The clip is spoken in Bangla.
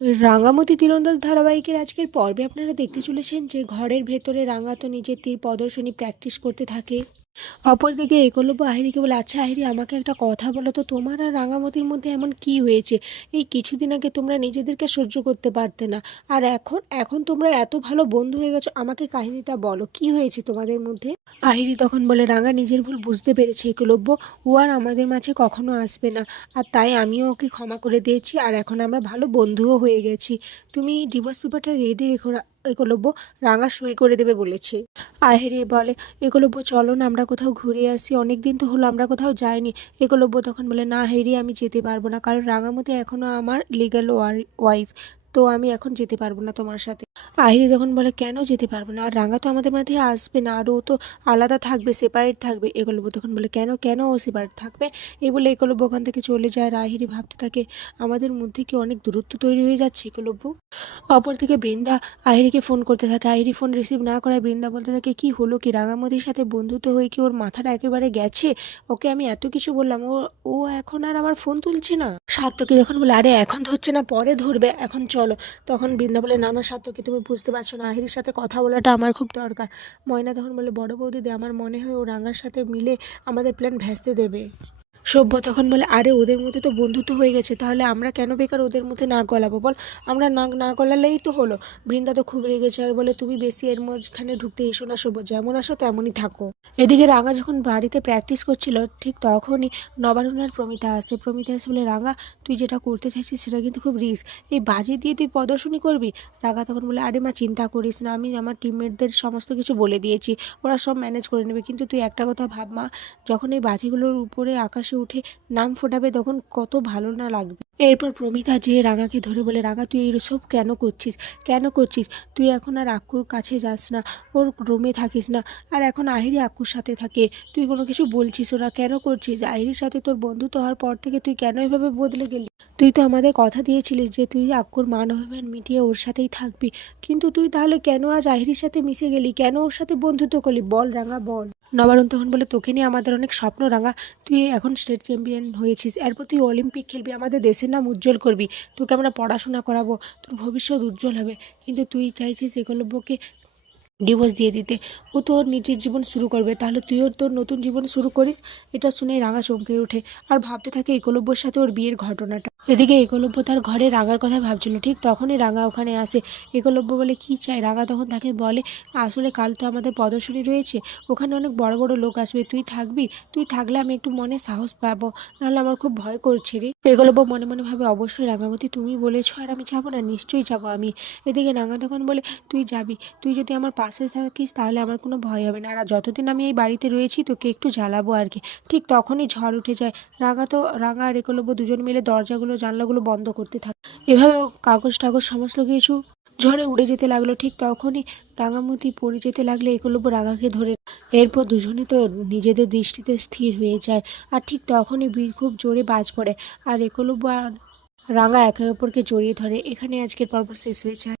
রাঙামতি তীরন্দাজ ধারাবাহিকের আজকের পর্বে আপনারা দেখতে চলেছেন যে ঘরের ভেতরে রাঙা তো নিজের তীর প্রদর্শনী প্র্যাকটিস করতে থাকে। অপরদিকে একলব্য আহিরিকে বলে, আচ্ছা আহিরি, আমাকে একটা কথা বলো তো, তোমার আর রাঙামতির মধ্যে এমন কি হয়েছে? এই কিছুদিন আগে তোমরা নিজেদেরকে সহ্য করতে পারতে না, আর এখন এখন তোমরা এত ভালো বন্ধু হয়ে গেছো। আমাকে কাহিনীটা বলো, কি হয়েছে তোমাদের মধ্যে? আহিরি তখন বলে, রাঙা নিজের ভুল বুঝতে পেরেছে একলব্য, ও আর আমাদের মাঝে কখনো আসবে না, আর তাই আমিও ওকে ক্ষমা করে দিয়েছি, আর এখন আমরা ভালো বন্ধুও হয়ে গেছি। তুমি ডিভোর্স পেপারটা রেডি রেখো একলব্য, রাঙা সই করে দেবে বলেছে। আহিরি বলে, একলব্য চলো না আমরা কোথাও ঘুরে আসি, অনেক দিন তো হলো আমরা কোথাও যাইনি। একলব্য তখন বলে, না হেরি, আমি যেতে পারবো না, কারণ রাঙামতি এখনও আমার লিগ্যাল ওয়াইফ, তো আমি এখন যেতে পারবো না তোমার সাথে। আহিরি তখন বলে, কেন যেতে পারবো না? আর রাঙা তো আমাদের মধ্যে আসবে না, আর ও তো আলাদা থাকবে, সেপারেট থাকবে। একলব্য তখন বলে, কেন কেন ও সেপারেট থাকবে? এই বলে একলব্য ওখান থেকে চলে যায়। আর আহিরি ভাবতে থাকে, আমাদের মধ্যে কি অনেক দূরত্ব তৈরি হয়ে যাচ্ছে একলব্য। অপরদিকে বৃন্দা আহিরিকে ফোন করতে থাকে। আহিরি ফোন রিসিভ না করায় বৃন্দা বলতে থাকে, কি হলো কি, রাঙামতির সাথে বন্ধুত্ব হয়ে কি ওর মাথাটা একেবারে গেছে? ওকে আমি এত কিছু বললাম, ও ও এখন আর আমার ফোন তুলছে না। সাত্তকী যখন বলে, আরে এখন ধরছে না, পরে ধরবে, এখন চলো। তখন বৃন্দা বলে, না না সাত্তকী, তুমি বুঝতে পারছো না, আহিরির সাথে কথা বলাটা আমার খুব দরকার। ময়না তখন বলে, বড় বৌদিদি, আমার মনে হয় ও রাঙার সাথে মিলে আমাদের প্ল্যান ভেস্তে দেবে। সভ্য তখন বলে, আরে ওদের মধ্যে তো বন্ধুত্ব হয়ে গেছে, তাহলে আমরা কেন বেকার ওদের মধ্যে নাক গলাবো বল? আমরা নাক না গলালেই তো হলো। বৃন্দা তো খুব রেগেছে আর বলে, তুমি বেশি এর মাঝখানে ঢুকতে এসো না সভ্য, যেমন আসো তেমনই থাকো। এদিকে রাঙা যখন বাড়িতে প্র্যাকটিস করছিল, ঠিক তখনই নবারুণার প্রমিতা আসে। প্রমিতা এসে বলে, রাঙা, তুই যেটা করতে চাইছিস সেটা কিন্তু খুব রিস্ক, এই বাজি দিয়ে তুই প্রদর্শনী করবি? রাঙা তখন বলে, আরে মা, চিন্তা করিস না, আমি আমার টিমমেটদের সমস্ত কিছু বলে দিয়েছি, ওরা সব ম্যানেজ করে নেবে, কিন্তু তুই একটা কথা ভাব মা, যখন এই বাজিগুলোর উপরে আকাশে উঠে নাম ফোটাবে তখন কত ভালো না লাগবে। এরপর প্রমিতা যে রাঙাকে ধরে বলে, রাঙা, তুই এইসব কেন করছিস, কেন করছিস? তুই এখন আর আক্কুর কাছে যাস না, ওর রুমে থাকিস না, আর এখন আহিরি আক্কুর সাথে থাকে, তুই কোনো কিছু বলছিস ওরা কেন করছিস? আহিরির সাথে তোর বন্ধুত্ব হওয়ার পর থেকে তুই কেন এভাবে বদলে গেলি? তুই তো আমাদের কথা দিয়েছিলিস যে তুই আক্কুর মান অভিমান মিটিয়ে ওর সাথেই থাকবি, কিন্তু তুই তাহলে কেন আজ আহিরির সাথে মিশে গেলি, কেন ওর সাথে বন্ধুত্ব করলি? বল রাঙা, বল। নবারুণ তখন বলে, তোকে নিয়ে আমাদের অনেক স্বপ্ন রাঙা, তুই এখন স্টেট চ্যাম্পিয়ন হয়েছিস, এরপর তুই অলিম্পিক খেলবি, আমাদের দেশের নাম উজ্জ্বল করবি, তোকে আমরা পড়াশোনা করাবো, তোর ভবিষ্যৎ উজ্জ্বল হবে, কিন্তু তুই চাইছিস একলব্যকে ডিভোর্স দিয়ে দিতে। ও তোর নিজের জীবন শুরু করবে, তাহলে তুইও তোর নতুন জীবন শুরু করিস। এটা শুনে রাঙা চমকে ওঠে আর ভাবতে থাকে একলব্যর সাথে ওর বিয়ের ঘটনাটা। এদিকে একলব্য তার ঘরে রাঙার কথা ভাবছিল, ঠিক তখনই রাঙা ওখানে আসে। একলব্য বলে, কি চাই? রাঙা তখন তাকে বলে, আসলে কাল তো আমাদের প্রদর্শনী রয়েছে, ওখানে অনেক বড় বড় লোক আসবে, তুই থাকবি? তুই থাকলে আমি একটু মনে সাহস পাবো, নাহলে আমার খুব ভয় করছে রে। একলব্য মনে মনে ভাবে, অবশ্যই রাঙামতি, তুমি বলেছো আর আমি যাবো না? নিশ্চয়ই যাবো আমি। এদিকে রাঙা তখন বলে, তুই যাবি, তুই যদি আমার পাশে থাকিস তাহলে আমার কোনো ভয় হবে না, আর যতদিন আমি এই বাড়িতে রয়েছি তোকে একটু জ্বালাবো আর কি। ঠিক তখনই ঝড় উঠে যায়। রাঙা আর একলব্য দুজন মিলে দরজাগুলো জানলাগুলো বন্ধ করতে থাকে। এভাবে কাগজ টাগজ সমস্ত কিছু ঝড়ে উড়ে যেতে লাগলো। ঠিক তখনই রাঙামতি পড়ে যেতে লাগলে একলব্য রাঙাকে ধরে। এরপর দুজনে তো নিজেদের দৃষ্টিতে স্থির হয়ে যায়, আর ঠিক তখনই খুব জোরে বাজ পড়ে, আর একলব্য আর রাঙা একে অপরকে জড়িয়ে ধরে। এখানে আজকের পর্ব শেষ হয়ে যায়।